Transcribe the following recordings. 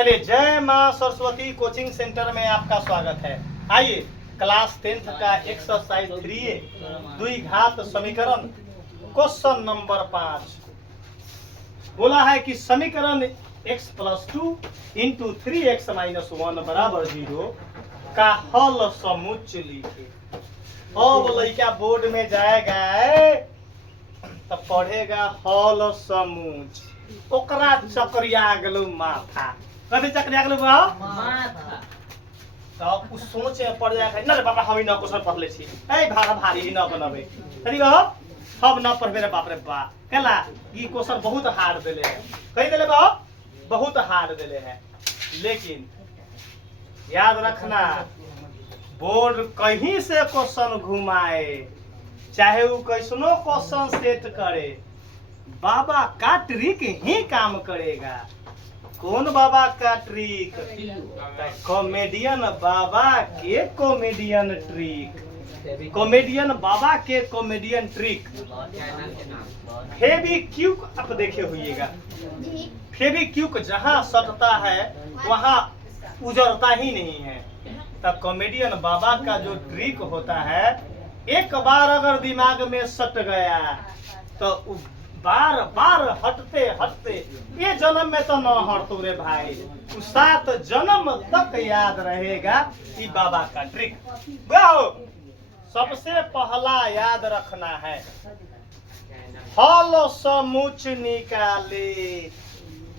चलिए, जय माँ सरस्वती कोचिंग सेंटर में आपका स्वागत है। आइए, क्लास 10th का एक्सरसाइज 3A द्विघात समीकरण क्वेश्चन नंबर 5 बोला है कि समीकरण x + 2 × 3x - 1 = 0 का हल समुच्च लिखे। अब लड़का बोर्ड में जाएगा तो पढ़ेगा हल समुच्च, ओकरा चक्रिया गेलो माथा। कथी चक्रिया गेलो बा माथा। तो कुछ सोच में पड़ जाएगा, ना रे बाबा हम न क्वेश्चन पढ़ ले छी, ए भाड़ा भारी न बनबे कथी बा हम न पढ़बे रे बाप रे बा। केला ई क्वेश्चन बहुत हार्ड देले है, कही देले बा बहुत हार्ड देले है। लेकिन याद रखना, बोर्ड कहीं से क्वेश्चन घुमाए, चाहे वो कैसनो क्वेश्चन सेट करे, बाबा का ट्रिक ही काम करेगा। कौन बाबा का ट्रिक? कॉमेडियन बाबा के कॉमेडियन ट्रिक, कॉमेडियन बाबा के कॉमेडियन ट्रिक। फेविक्विक आप देखे होइएगा, फेविक्विक जहाँ सटता है वहाँ उजड़ता ही नहीं है। तो कॉमेडियन बाबा का जो ट्रिक होता है, एक बार अगर दिमाग में सट गया तो बार बार हटते हटते ये जन्म में तो न हटतो रे भाई, 7 जन्म तक याद रहेगा ये बाबा का ट्रिक। सबसे पहला याद रखना है, हल समुच्च निकाले।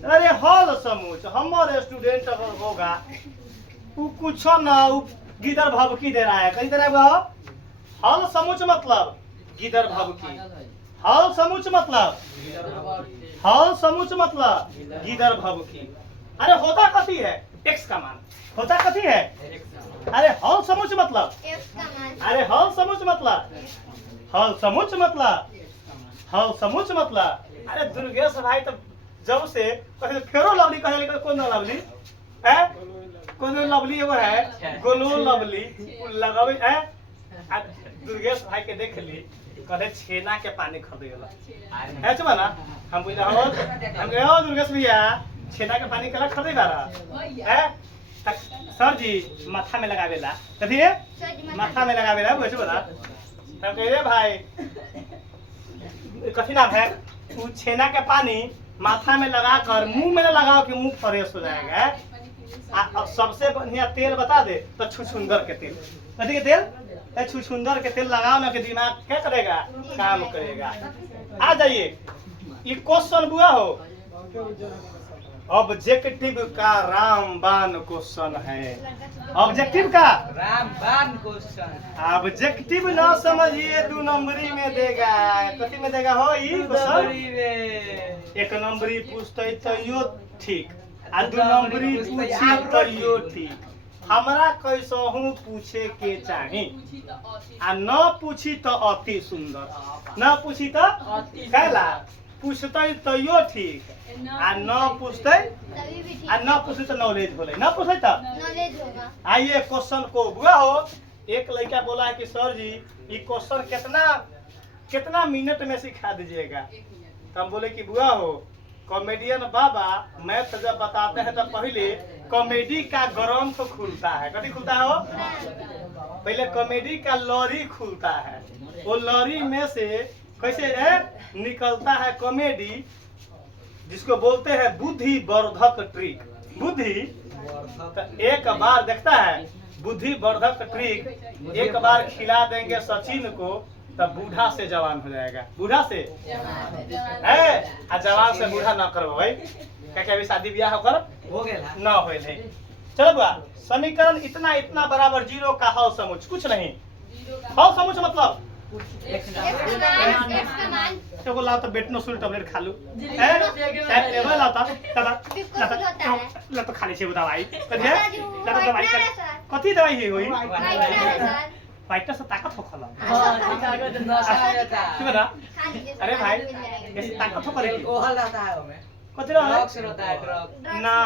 अरे हल समुच्च हमारे स्टूडेंट अगर होगा वो कुछ ना, वो गिदर भभकी दे रहा है। कहीं दे रहा है हल समुच्च मतलब गिदर भभकी, हल समुच्च मतलब हल समुच्च मतलब गिदर भभकी। अरे होता कथी है? x का मान होता कथी है? अरे हल समुच्च मतलब अरे हल समुच्च मतलब हल समुच्च मतलब हल समुच्च मतलब। अरे दुर्गेश भाई तो जब से फेरो लवली कहे, कौन लवली है? कौन लवली एगो है गोलो लवली लगावे है। दुर्गेश भाई के देख ली, कहे छेना के पानी खरीदेला है चुमा ना। हम बोले हो दुर्गेश भैया छेना के पानी कला खरीदे बारा है। सर जी माथा में लगावेला, कथी है माथा में लगावेला बोले बता। हम कह रे भाई कथी नाम है, वो छेना के पानी माथा में लगा कर मुंह में लगाओ कि मुंह फ्रेश हो जाएगा। अब सबसे बढ़िया तेल बता दे तो छुछुंदर के तेल। कथी के तेल? छुछुंदर के तेल लगाओ ना कि दिमाग क्या करेगा, काम करेगा। आ जाइए, ये क्वेश्चन बुआ हो ऑब्जेक्टिव का रामबाण क्वेश्चन है। ऑब्जेक्टिव का रामबाण क्वेश्चन। ऑब्जेक्टिव ना समझिए, 2 नंबरी में देगा। कथी में देगा हो ई क्वेश्चन? 1 नंबरी पूछते तो यो ठीक, आ 2 नंबरी पूछी तो यो ठीक। हमरा कैसहू पूछे के चाही, आ न पूछी तो अति सुंदर, न पूछी तो कैला पूछते तो यो ठीक, आ न पूछते तो नॉलेज होले, न पूछे तो नॉलेज होगा। आइए क्वेश्चन को बुआ हो। एक लड़का बोला है कि सर जी ये क्वेश्चन कितना मिनट में सिखा दीजिएगा। तो हम बोले कि बुआ हो, कॉमेडियन बाबा मैथ जब बताते हैं तो पहले कॉमेडी का ग्रंथ खुलता है। कभी खुलता है हो? पहले कॉमेडी का लॉरी खुलता है, वो लॉरी में से कैसे निकलता है कॉमेडी, जिसको बोलते हैं बुद्धि वर्धक ट्रिक। बुद्धि तो एक बार देखता है, बुद्धि वर्धक ट्रिक एक बार खिला देंगे सचिन को तब बूढ़ा से जवान हो जाएगा। बूढ़ा से जवान से बूढ़ा ना करो भाई, क्या अभी शादी ब्याह होकर हो गया ना हो नहीं। चलो बुआ, समीकरण इतना इतना बराबर 0 का हल समुच्च कुछ नहीं। हल समुच्च मतलब एगो लाओ तो बेटनो सुल टैबलेट खा लू, एगो लाओ तो खा ले छे दवाई। कथी है दवाई? कथी दवाई है होई? फाइटर से ताकत हो खला। अरे भाई ऐसे ताकत हो करे ओहल रहता है हमें, कथी रहता है ड्रग ना।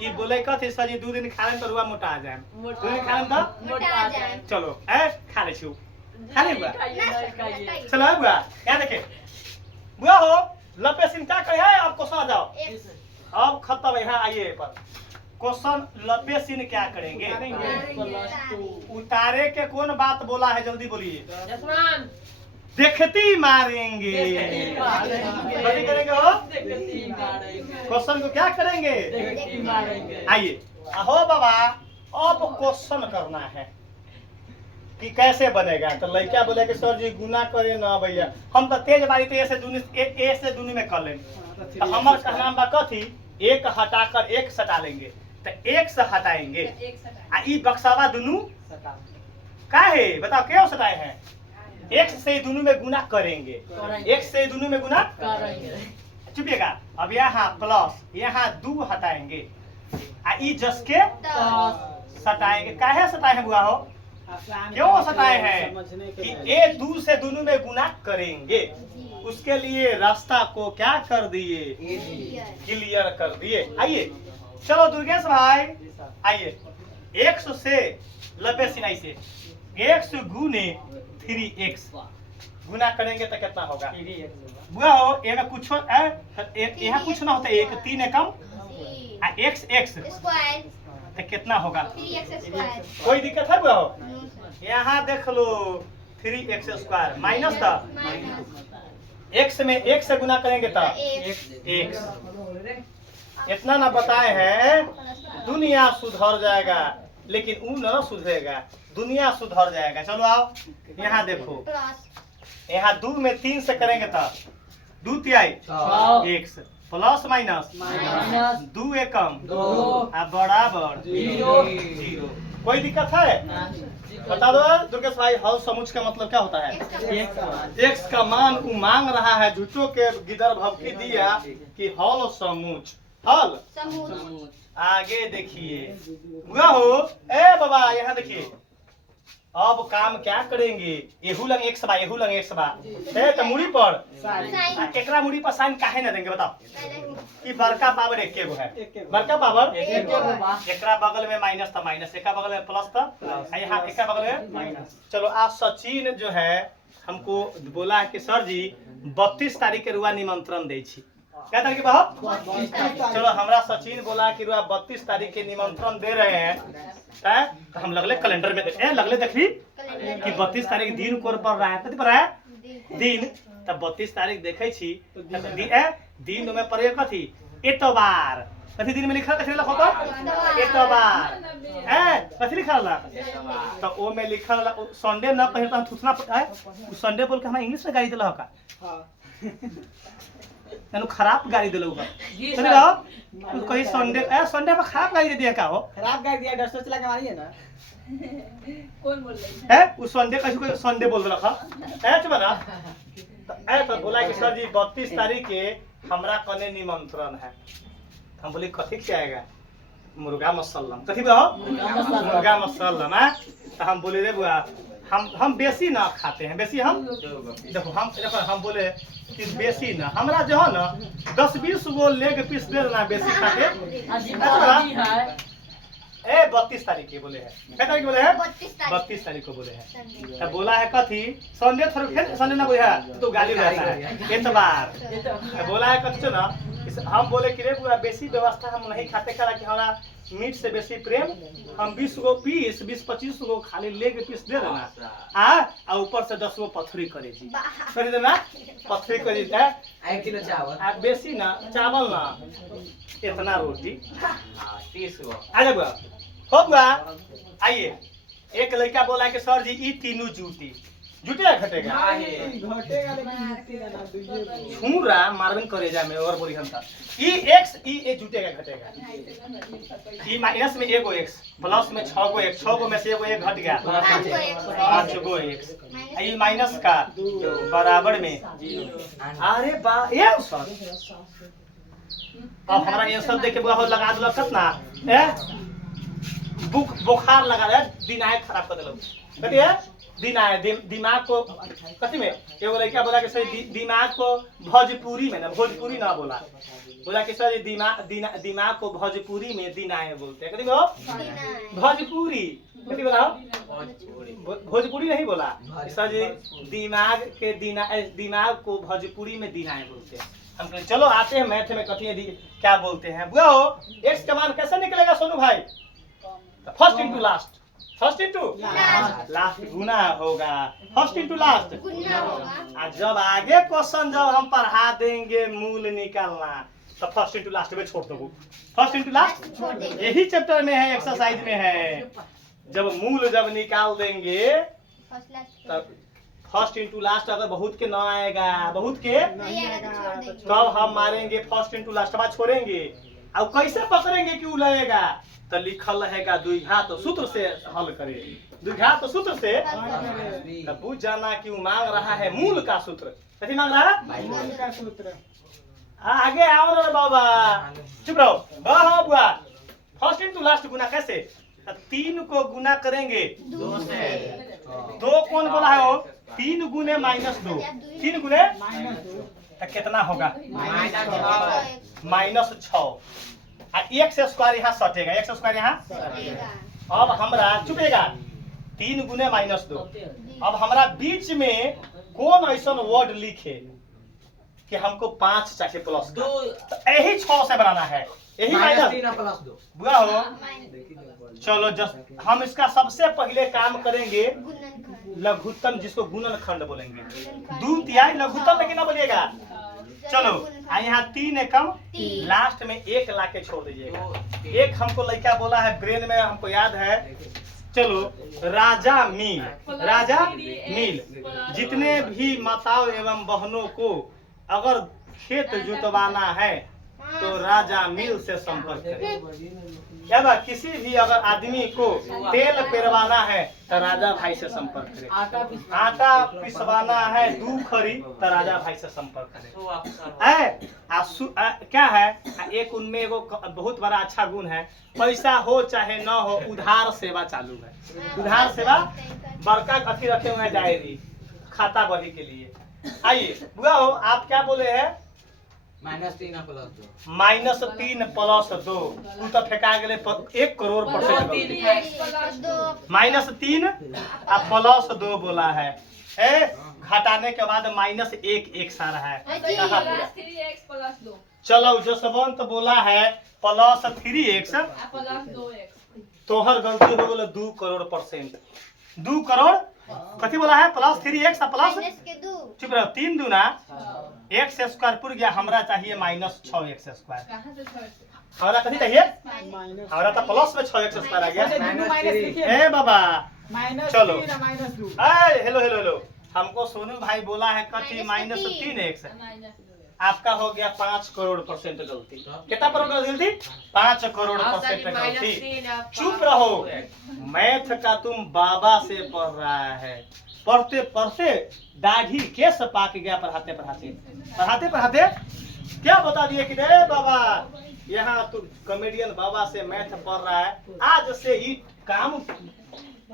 ये बोले कथी सर जी 2 दिन खाने तो रुआ मोटा आ जाए, 2 दिन खाने तो मोटा आ जाए। चलो खा ले छू, खा ले बुआ। चलो बुआ क्या देखे बुआ हो लपे सिंह क्या करे है। आपको समझ जाओ अब खत्म। यहाँ आइए पर क्वेश्चन लंबे सीन क्या करेंगे? उतारे के कौन बात बोला है, जल्दी बोलिए। देखती मारेंगे। कभी करेंगे हो? क्वेश्चन को क्या करेंगे? आइए हो बाबा, अब क्वेश्चन करना है कि कैसे बनेगा। तो लड़का बोले कि सर जी गुना करे ना भैया, हम तो तेज बारी तो ए से दूनी में कर लेंगे। तो हमारे कहना बा कथी, एक हटाकर एक सटा लेंगे। तो एक से हटाएंगे आ ई बक्सावा दुनू का है, बताओ क्यों सटाए हैं? एक से दोनों में गुना करेंगे, एक से दोनों में गुना चुपिएगा। अब यहाँ प्लस यहाँ 2 हटाएंगे आ ई जस के सटाएंगे। काहे सटाए हैं बुआ हो? क्यों सटाए हैं कि ए 2 से दोनों में गुना करेंगे, उसके लिए रास्ता को क्या कर दिए, क्लियर कर दिए। आइए चलो दुर्गेश भाई, आइए 100 से लंबे सिनाई से 100 गुने 3x गुना करेंगे तो कितना होगा बुआ हो? यहाँ कुछ यहाँ कुछ ना होता, 1 3 एकम x x तो कितना होगा? कोई दिक्कत है बुआ हो? यहाँ देख लो 3x² माइनस था x में 1 से गुना करेंगे तो x। इतना ना बताए हैं दुनिया सुधर जाएगा, लेकिन वो न सुधरेगा, दुनिया सुधर जाएगा। चलो आओ यहाँ देखो, यहाँ 2 में 3 से करेंगे तो 2 तिहाई x प्लस माइनस 2 एकम बराबर 0। कोई दिक्कत है? बता दो दुर्गेश भाई, हल समुच का मतलब क्या होता है? x का मान वो मांग रहा है, झूठों के गिदर भवकी दिया कि हल समुच, हल आगे देखिए हुआ हो। ए बाबा यहाँ देखिए, अब काम क्या करेंगे? एहू लंग एक सभा, एहू लंग एक सभा है तो मुड़ी पर एकरा मुड़ी पर साइन काहे ना देंगे बताओ? कि बड़का पावर एक गो है, बड़का पावर एकरा बगल में माइनस था माइनस, एकरा बगल में प्लस था, यहाँ एकरा बगल में माइनस। चलो आज सचिन जो है हमको बोला है कि सर जी 32 तारीख के रुआ निमंत्रण दे छी। क्या तारीख के? चलो हमरा सचिन बोला कि रुआ 32 तारीख के निमंत्रण दे रहे हैं। तो हम लगले कैलेंडर में लगले देखी कि 32 तारीख दिन कोर पर रहा है, कथी पर है दिन। तब 32 तारीख देखे छी दिन में पड़े कथी एतवार, कथी दिन में लिखल कथी लिखल पर एतवार है, कथी लिखल तो ओ में लिखल संडे न कहे तो थुसना है संडे बोल के हम इंग्लिश में गाड़ी देला का तनु खराब गाड़ी दिलो का चले रहो तू कहीं संडे संडे पर खराब गाड़ी दे दिया का हो? खराब गाड़ी दिया, डर सोच लगा मारी है ना। कौन बोल रही है उस संडे कैसे कोई संडे बोल रखा है चुप ना। तो बोला कि सर जी 32 तारीख के हमरा कने निमंत्रण है। हम बोले कथी खिलाएगा? मुर्गा मसल्लम। कथी बा? मुर्गा मसल्लम है। तो हम बोले रे बुआ हम बेसी ना खाते हैं, बेसी हम देखो हम बोले कि बेसी ना, हमरा जो है ना 10-20 गो लेग पीस दे ना बेसी खाते। 32 तारीख के बोले हैं, क्या तारीख बोले हैं? 32 तारीख को बोले हैं। तब बोला है कथी संडे थोड़ा संडे ना बोले है तो गाली रहता है एतबार। बोला है कथी ना हम बोले कि रे बुआ बेसी व्यवस्था हम नहीं खाते, करा कि हमारा मीट से बेसी प्रेम, हम 20 गो पीस 20-25 गो खाली लेग पीस दे देना आ ऊपर से 10 गो पथरी करे जी कर देना, पथरी कर देता है 1 किलो चावल आ बेसी ना चावल ना इतना रोटी 30 गो आ जा बुआ हो बुआ। आइए एक लड़का बोला कि सर जी ई तीनों जूती जुटेगा घटेगा घटेगा लेकिन छूरा मारन करेजा में और बोली हम था ई x ई ए जुटेगा घटेगा। ई माइनस में एगो x प्लस में 6 गो x, 6 गो में से एगो एक घट गया 5 गो x। ई माइनस का बराबर में अरे बा ये सर अब हमारा ये सब देख के बुआ लगा दो कितना बुखार लगा रहा है, दिमाग खराब कर देलो कथी है दिमाग को कथी में एगो लड़का बोला कि सही दिमाग को भोजपुरी में ना भोजपुरी ना बोला कि सर दिमाग को भोजपुरी में दिनाए बोलते हैं। कथी बोलो भोजपुरी, कथी बोला भोजपुरी नहीं बोला सर जी दिमाग को भोजपुरी में दिनाए बोलते हैं। हम कहे चलो आते हैं मैथ में कथी क्या बोलते हैं बुआ हो। एक्स का मान कैसे निकलेगा सोनू भाई first into last, first into last. Last गुना होगा, फर्स्ट इंटू लास्ट। गुना होगा। आज जब आगे क्वेश्चन जब हम पढ़ा देंगे मूल निकालना, तो फर्स्ट इंटू लास्ट में छोड़ दो, फर्स्ट इंटू लास्ट छोड़ देंगे। यही चैप्टर में है, एक्सरसाइज में है। जब मूल जब निकाल देंगे फर्स्ट लास्ट तब फर्स्ट इंटू लास्ट अगर बहुत के ना आएगा, बहुत के नहीं आएगा तो छोड़ देंगे। तब हम मारेंगे फर्स्ट इंटू लास्ट, बाद छोड़ेंगे। अब कैसे पकड़ेंगे कि उलएगा, तो लिखल रहेगा द्विघात सूत्र से हल करे, द्विघात सूत्र से। तो बुझ जाना कि वो मांग रहा है मूल का सूत्र। कथी मांग रहा है? मूल का सूत्र। आगे आओ ना बाबा, चुप रहो। हाँ बुआ, फर्स्ट इंटू लास्ट गुना कैसे? तो 3 को गुना करेंगे 2 से। 2 कौन बोला है वो? 3 गुने -2, 3 गुने -2 तो कितना होगा? -6 -6। एक्स स्क्वायर यहाँ सटेगा, एक्स स्क्वायर यहाँ। सटेगा। अब हमरा चुपेगा 3 गुने -2। अब हमरा बीच में कौन ऐसा वर्ड लिखे कि हमको 5 चाहिए प्लस का? तो यही 6 से बनाना है, यही माइनस बुआ हो। चलो जस्ट हम इसका सबसे पहले काम करेंगे गुणनखंड। लघुत्तम, जिसको गुणनखंड बोलेंगे। 2 तिहाई लघुत्तम लेकिन ना बोलिएगा। चलो यहाँ 3 एकम, तीन। लास्ट में 1 ला के छोड़ दीजिएगा। एक हमको लड़का बोला है, ब्रेन में हमको याद है। चलो राजा मील, राजा मील। जितने भी माताओं एवं बहनों को अगर खेत जुतवाना है तो राजा मिल से संपर्क करें। या बा किसी भी अगर आदमी को तेल पेरवाना है तो राजा भाई से संपर्क करें। आटा पिसवाना है 2 खरी तो राजा भाई से संपर्क करें। क्या है, एक उनमें एगो बहुत बड़ा अच्छा गुण है, पैसा हो चाहे न हो उधार सेवा चालू है। उधार सेवा बड़का कथी रखे हुए हैं, डायरी, खाता बही के लिए। आइए बुआ हो, आप क्या बोले हैं? -3 + 2 -3 + 2 तू तो फेंका गेले 1 करोड़ %। -3 आ +2 बोला है। घटाने के बाद -1 एक सा रहा है। कहाँ पूरा? 3x + 2 चलो जसवंत बोला है +3x, + 2x। तोहर गलती हो गल 2 करोड़ %। 2 करोड़ कथी बोला है? +3x प्लस माइनस के 2। चुप रहो। 3 दूना x स्क्वायर पुर गया, हमरा चाहिए -6x स्क्वायर। कहाँ से छोड़? हमरा कथी चाहिए? माइनस हमरा तो प्लस में 6x स्क्वायर आ गया। -3 ए बाबा चलो। -3 -2 हेलो हेलो हेलो, हमको सोनू भाई बोला है कथी? -3x। आपका हो गया 5 करोड़ % गलती। कितना करोड़ गलती? 5 करोड़ % गलती। चुप रहो। मैथ का तुम बाबा से पढ़ रहा है, पढ़ते पढ़ते दाढ़ी केस पाक गया, पढ़ाते पढ़ाते पढ़ाते पढ़ाते क्या बता दिए कि रे बाबा यहाँ तुम कॉमेडियन बाबा से मैथ पढ़ रहा है, आज से ही काम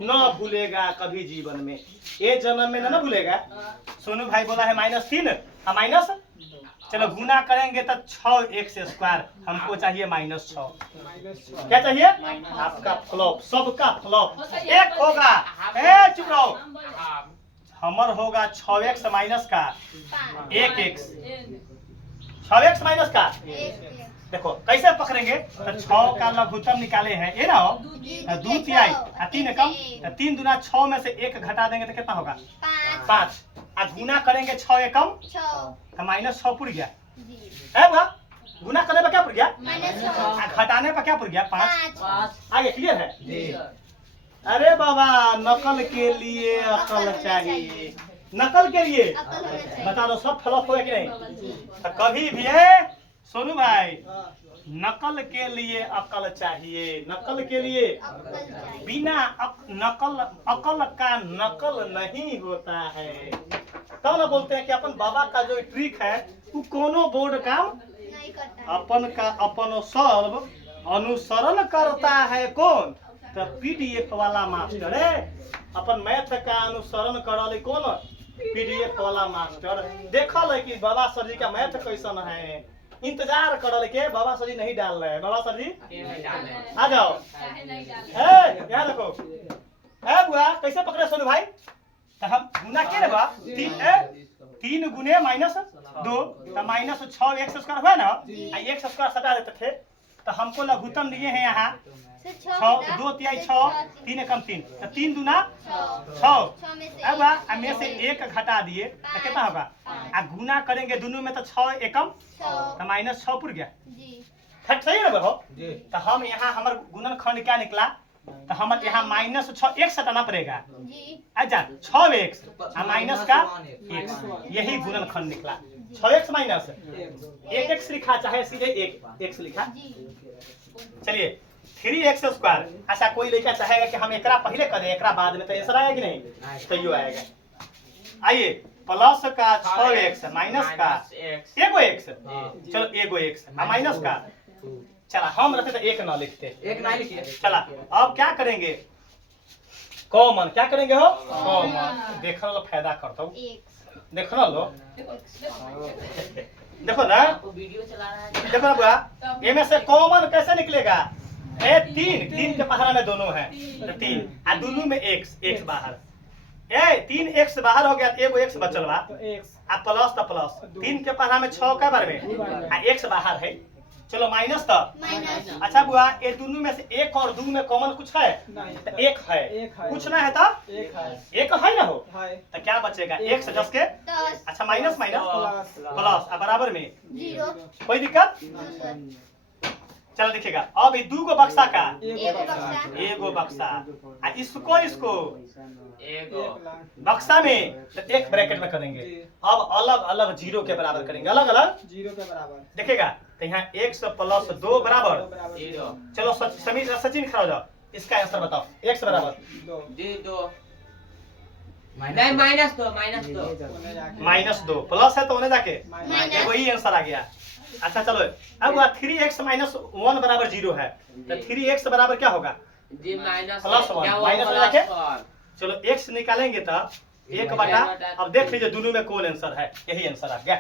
न भूलेगा कभी जीवन में, ये जन्म में न भूलेगा। सोनू भाई बोला है -3 माइनस, चलो गुना करेंगे तो 6x स्क्वायर, हमको चाहिए -6। क्या चाहिए? आपका फ्लॉप, सबका फ्लॉप 1 होगा। चुप रहो। हमर होगा 6x माइनस का 1x, 6x माइनस का। देखो कैसे पकड़ेंगे, तो 6 का लघुत्तम निकाले हैं, ये ना हो 2 तिहाई 3 एकम, 3 दूना 6 में से 1 घटा देंगे तो कितना होगा? 5। आ गुना करेंगे 6 एकम तो -6 पुर गया है बुआ। गुना करने पर क्या पुर गया? आ घटाने पर क्या पुर गया? 5। आगे क्लियर है? अरे बाबा नकल के लिए अकल चाहिए, नकल के लिए बता दो सब फ्लॉप हुआ कि नहीं? तो कभी भी है सोनू भाई, नकल के लिए अकल चाहिए, नकल के लिए। बिना अकल का नकल नहीं होता है। तब ना बोलते हैं कि अपन बाबा का जो ट्रिक है वो कोनो बोर्ड काम अपन का अपन सर्व अनुसरण करता है। कौन? तो PDF वाला मास्टर है। अपन मैथ का अनुसरण करल कौन? PDF वाला मास्टर। देखल है कि बाबा सर जी का मैथ कैसन है, इंतजार करल के बाबा सर जी नहीं डाल रहे हैं। बाबा सर जी आ जाओ, यहाँ देखो। बुआ कैसे पकड़े सोनू भाई? तो हम गुना के रे बा 3 गुने -2 तो -6x स्क्वायर हुआ ना, 1 स्क्वायर सटा देते थे तो हमको लघुत्तम लिए हैं यहाँ से 6 2 तिहाई 6 3 एकम 3 तो 3 दूना 6 अब अब में से एक घटा दिए तो कितना होगा आ गुना करेंगे दोनों में तो 6 एकम तो माइनस 6 पुर गया जी फैक्ट सही है ना बहो जी तो हम यहाँ हमारे गुणनखंड क्या निकला तो हम यहाँ माइनस 6 एक सटाना पड़ेगा जी अच्छा 6x और माइनस का x यही गुणनखंड निकला 6x माइनस एक x लिखा चाहे सीधे एक x लिखा जी चलिए 3x स्क्वायर अच्छा कोई लड़का चाहेगा कि हम एकरा पहले करें एकरा बाद में तो आंसर आएगा कि नहीं तो यो आएगा आइए प्लस का 6x माइनस का एगो x चलो एगो x और माइनस का चला हम रहते तो एक ना लिखते एक ना लिखिए चला अब क्या करेंगे कॉमन क्या करेंगे हो कॉमन देखने लो फायदा करता हूँ एक देखना लो देखो देखो ना वीडियो चला रहा है देखो ना बुआ ये में से कॉमन कैसे निकलेगा ए तीन के पहाड़ा में दोनों है तो 3 आ दोनों में x बाहर ए 3x बाहर हो गया तो एगो x बचल बा तो x आ प्लस तो प्लस 3 के पहाड़ा में 6 के बारे में आ x बाहर है चलो माइनस तो माइनस अच्छा बुआ ये दोनों में से एक और दो में कॉमन कुछ है नहीं तो एक है कुछ ना है तो एक है एक है ना हो है तो क्या बचेगा एक से 10 के 10 अच्छा माइनस माइनस प्लस प्लस अब बराबर में 0 कोई दिक्कत चलो देखिएगा अब ये दो गो बक्सा का एगो बक्सा आ इसको एगो बक्सा में तो एक ब्रैकेट में करेंगे अब अलग अलग जीरो के बराबर करेंगे अलग अलग 0 के बराबर देखिएगा तो यहाँ 100 प्लस 2 बराबर जीरो चलो समीर सचिन खड़ा हो जाओ इसका आंसर बताओ x बराबर 2 जी 2 नहीं माइनस 2 -2 प्लस है तो होने जाके माइनस। ये वही आंसर आ गया अच्छा चलो अब 3x माइनस 1 बराबर 0 है तो 3x बराबर क्या होगा जी माइनस प्लस 1 माइनस हो जाके चलो x निकालेंगे तो 1 बटा अब देख लीजिए दोनों में कौन आंसर है यही आंसर आ गया